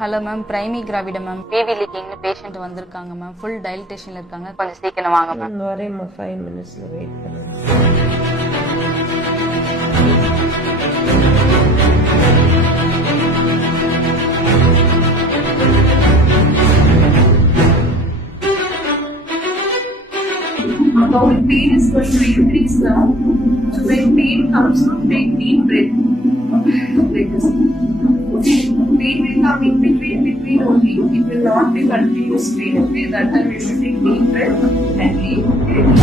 Hello ma'am, primigravida ma'am. Baby லீக்கிங்னு patient வந்திருக்காங்க ma'am. Full டயலிட்டேஷன்ல இருக்காங்க. கொஞ்சம் சீக்கிரம் வாங்க மேம். வரேம்மா, 5 minutesல வெயிட் பண்ணுங்க. Bowel pain is going to increase now. So when pain comes, take deep breath. Like this. Pain will come in between only. It will not be continuous pain. Okay, that time we should take deep breath and leave.